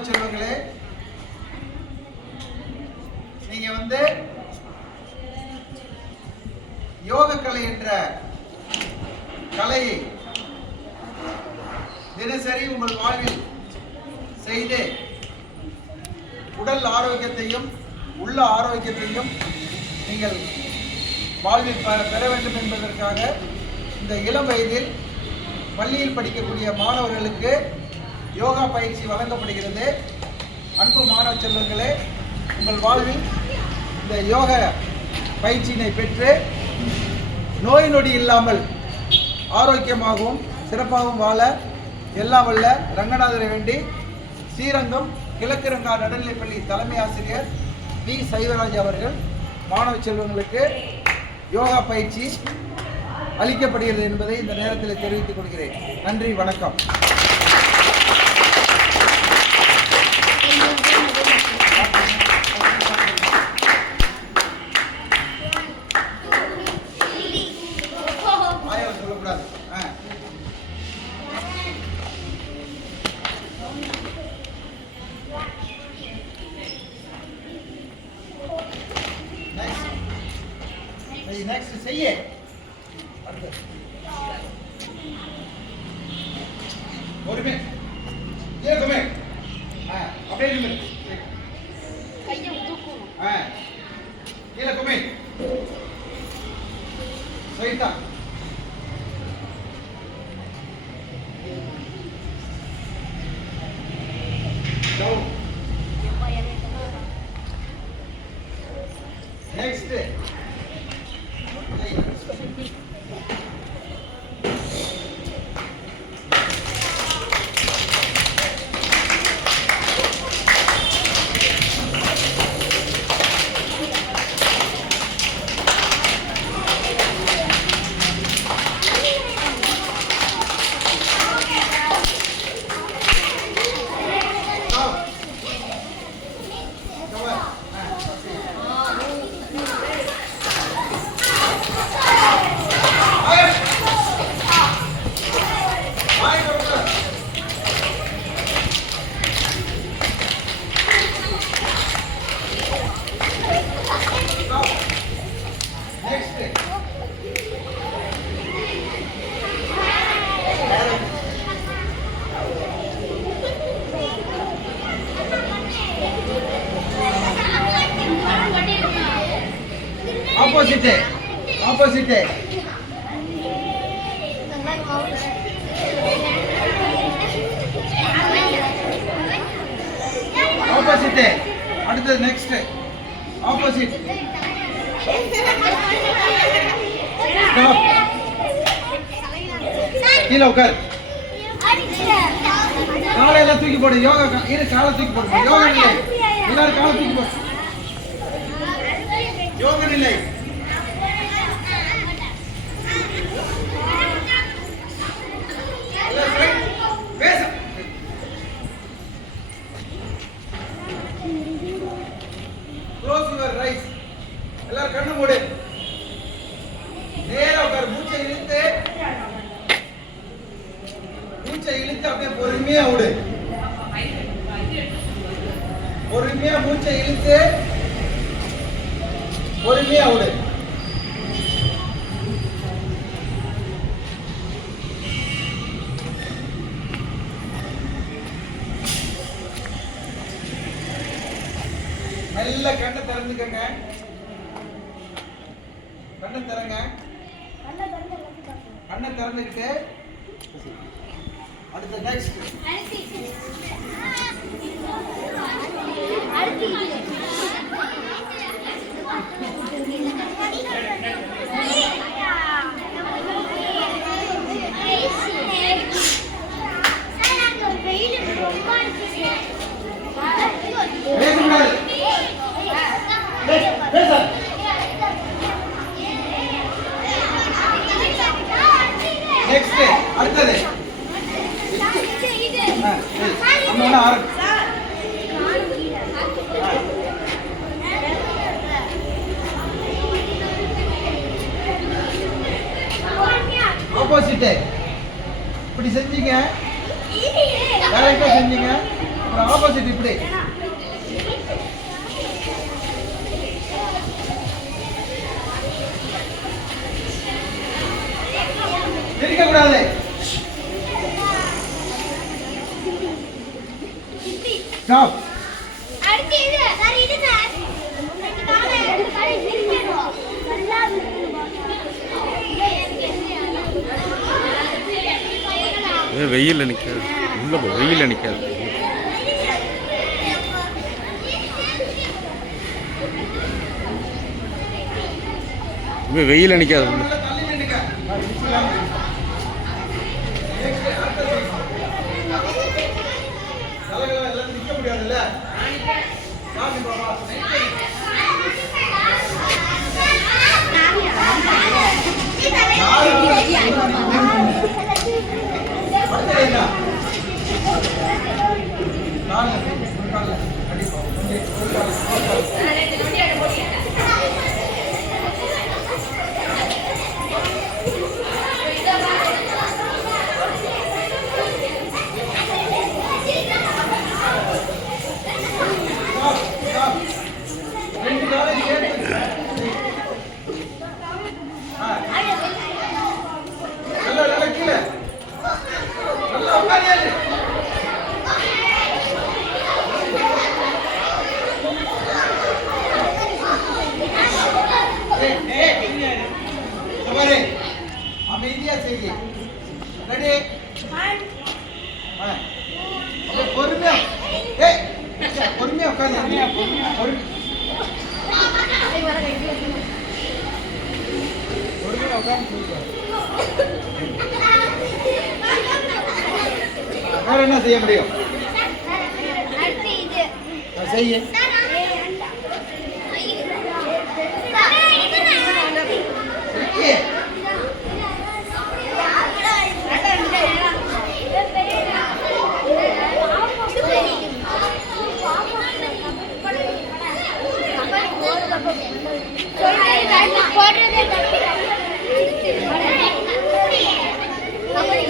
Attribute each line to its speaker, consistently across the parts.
Speaker 1: செல்வங்களே நீங்க வந்து யோக கலை என்ற கலையை தினசரி உங்கள் வாழ்வில் செய்து உடல் ஆரோக்கியத்தையும் உள்ள ஆரோக்கியத்தையும் நீங்கள் வாழ்வில் பெற வேண்டும் என்பதற்காக இந்த இளம் வயதில் பள்ளியில் படிக்கக்கூடிய மாணவர்களுக்கு யோகா பயிற்சி வழங்கப்படுகிறது. அன்பு மாணவ செல்வங்களே உங்கள் வாழ்வில் இந்த யோக பயிற்சியினை பெற்று நோய் நொடி இல்லாமல் ஆரோக்கியமாகவும் சிறப்பாகவும் வாழ எல்லாம் வல்ல ரங்கநாதரை வேண்டி ஸ்ரீரங்கம் கிழக்கிரங்கா நடுநிலைப்பள்ளி தலைமை ஆசிரியர் வி. சைவராஜ் அவர்கள் மாணவ செல்வங்களுக்கு யோகா பயிற்சி அளிக்கப்படுகிறது என்பதை இந்த நேரத்தில் தெரிவித்துக் கொள்கிறேன். நன்றி வணக்கம். நெக்ஸ்ட் செய்ய. கேக்குமே ஆ அப்படியே நில்லு.
Speaker 2: கையை
Speaker 1: ஆ கீழே குமே. ஆப்போசிட் ஆப்போசிட் அடுத்தது நெக்ஸ்ட் ஆப்போசிட் கீழே உட்கார். காலை தூக்கி போடு. யோகா இரு காலை தூக்கி போடு. யோகா நிலை எல்லாரும் காலை தூக்கி போடு. யோக நிலை எல்லாம் straight. பேசு க்ளோஸ் யுவர் ரைஸ் எல்லாரும் கண்ணு மூடு நேரா உட்கார் மூச்சை இழுத்து மூச்சை இழுத்து அப்படியே பொறுமையா விடு பொறுமையா மூச்சை இழுத்து பொறுமையா விடு நல்ல கண்ணை திறந்துக்கங்க. கண்ணை திறங்க. கண்ணை திறந்துக்கிட்டு அடுத்த நெக்ஸ்ட் ஆப்போசிட் இப்படி செஞ்சீங்க. கரெக்டா செஞ்சீங்க. அப்புறம் ஆப்போசிட் இப்படி. இருக்க கூடாது ஸ்டாப்
Speaker 3: அடுத்து இது சார் இது சார் ரெண்டு காலை ரெண்டு காலை விரிக்கணும் நல்லா
Speaker 4: ஏ வெயிலில் நிற்காது உள்ள போ வெயிலில் நிற்காது இவன் வெயிலில் நிற்காது உள்ள
Speaker 1: நல்லா தள்ளி நின்னுக்க தலைகளை எல்லாம் நிக்க முடியாதுல்ல சாமி பாபா அடுத்தது என்ன கால்ல, ஒரு கால்ல, கண்டிப்பா. ஒரு கால்ல, ஒரு கால்ல. Stop, stop. ரெண்டு காலையும் சேர்த்து. ஆ. நல்லா, நல்லா கீழே. நல்லா உட்காரியாரு. ஏய், ஏய், இங்க பாரு. அமைதியா செய்ய ரெடி அப்படியே பொறுமையா ஏய் பொறுமையா உட்காந்து பொறுமையா பொறுமையா உட்காந்து வேற என்ன செய்ய முடியும்
Speaker 3: அடுத்து இது
Speaker 1: நான் செய்ய ஏய்,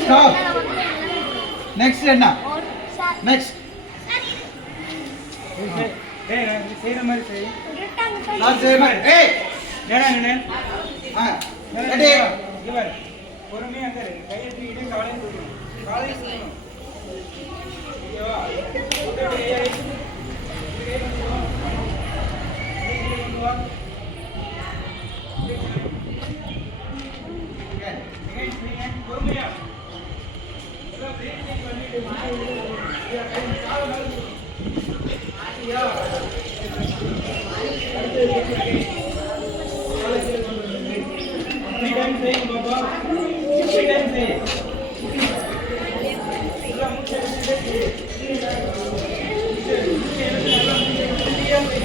Speaker 1: Stop. நெக்ஸ்ட் என்ன நெக்ஸ்ட்
Speaker 5: ஏய் நான் செய்யற மாதிரி செய்
Speaker 1: நான் செய்யணும் ஏய்
Speaker 5: ஏடா நின்னு
Speaker 1: ஆ ரெடி
Speaker 5: இவர் பொறுமையா அங்க கையை தூக்கிட்டு தூக்கணும் தூக்கணும் கொண்டு வா.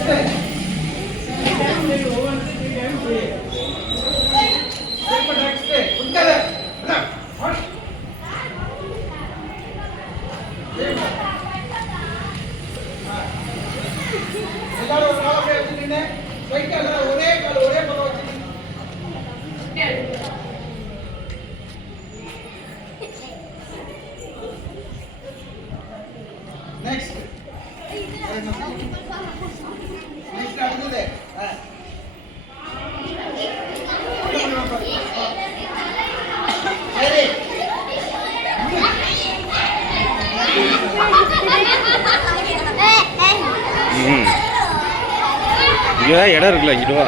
Speaker 5: Next times செய்யுங்க. செய்யுங்க.
Speaker 1: அடுத்த நெக்ஸ்ட் நெக்ஸ்ட் உட்கார எல்லாரும் ஒரு கால அப்படியே வச்சுட்டு ஸ்ட்ரைட்டா எல்லாரும் ஒரே கால ஒரே பக்கம் வச்சுட்டு நெக்ஸ்ட் நெக்ஸ்ட் அடுத்தது ஆ. சரி
Speaker 4: ம் இங்கே இடம் இருக்குல்ல இங்கிட்டு வா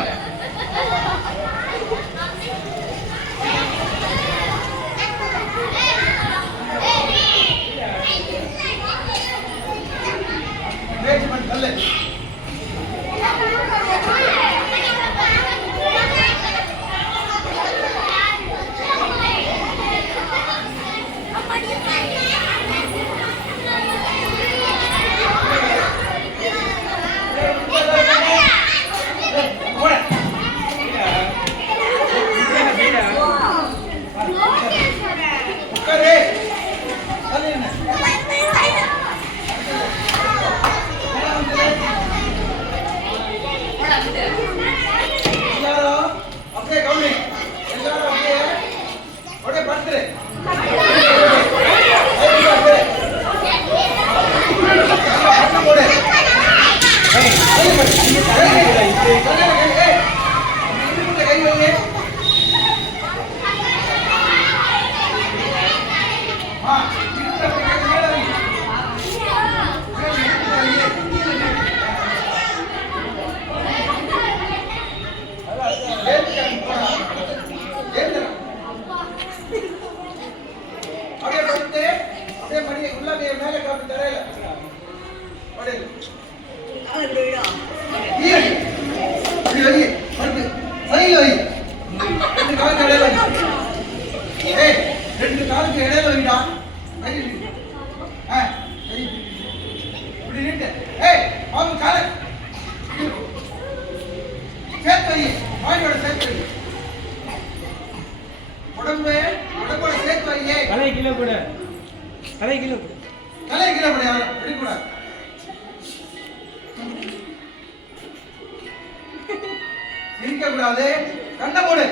Speaker 1: மேனேஜ்மெண்ட் நல்ல
Speaker 3: Thank you.
Speaker 1: கையை பாரு. தலையில கை. தலையில கை. ஏய், இடுப்புல கை வை. ஆ, இடுப்புல அப்படி கை மேல வை. மேல இடுப்புல வை. கீழே வை. ஏத்துக்க, போடா. ஏத்துடா. அப்படியே படுத்து, அப்படியே மடி உள்ள அப்படியே மேலே காப்பி தரையில படு. கீழே. இப்படி வை. படுத்து. சைடுல வை. ரெண்டு காலுக்கு இடையில வை. ஏய், ரெண்டு காலுக்கு இடையில வைடா. இப்படி நீட்டு. ஏய், அவங்க காலை. சேர்த்து வை. வாயோட சேர்த்து வை. உடம்பு உடம்போட சேர்த்து வையே
Speaker 5: கலை கீழே போடு கலை கீழே போடு
Speaker 1: தலை கீழே போடு யாரும் எடுக்கூடாது சிரிக்க கூடாது கண்ண மூடு.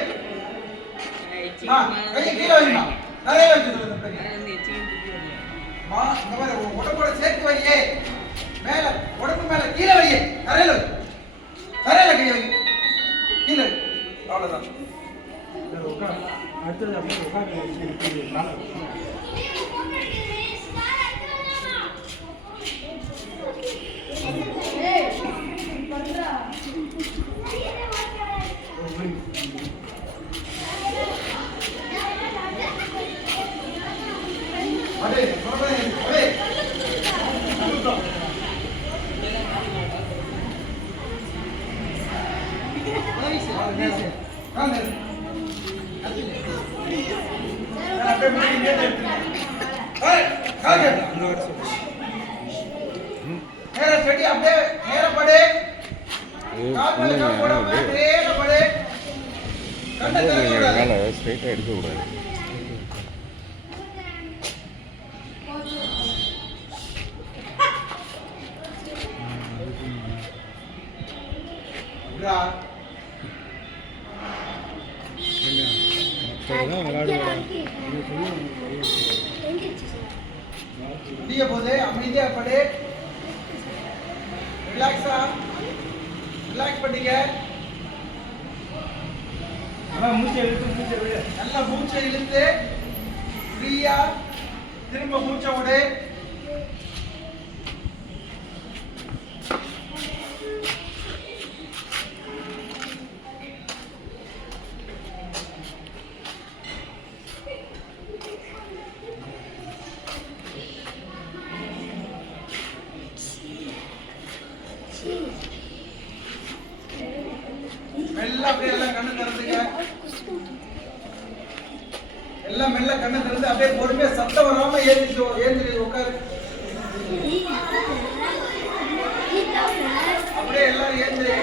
Speaker 1: கையை கீழே வைமா. நிறைய வச்சு சொல்லுங்க மா இந்த மாதிரி உடம்போட சேர்த்து வையே. மேல உடம்பு மேல கீழே வையே. தரையில தரையில கையை வை. கீழே அவ்வளவுதான்.
Speaker 5: அடுத்தது அப்படியே உட்காந்து
Speaker 1: முடிய போது அமைதியா படு ரிலாக்ஸா ரிலாக்ஸ் பண்ணிக்க.
Speaker 5: மூச்சை இழுத்து மூச்சை விடு
Speaker 1: நல்லா மூச்சை இழுத்து. ஃப்ரீயா? திரும்ப மூச்சை விடு. அப்படியே எல்லாம் கண்ணு திறந்துங்க எல்லாம் மெல்ல கண்ணு திறந்து அப்படியே பொறுமையா சத்தம் வராம ஏந்திச்சு ஏந்திரி உட்காரு. அப்படியே எல்லாம் ஏந்திரி.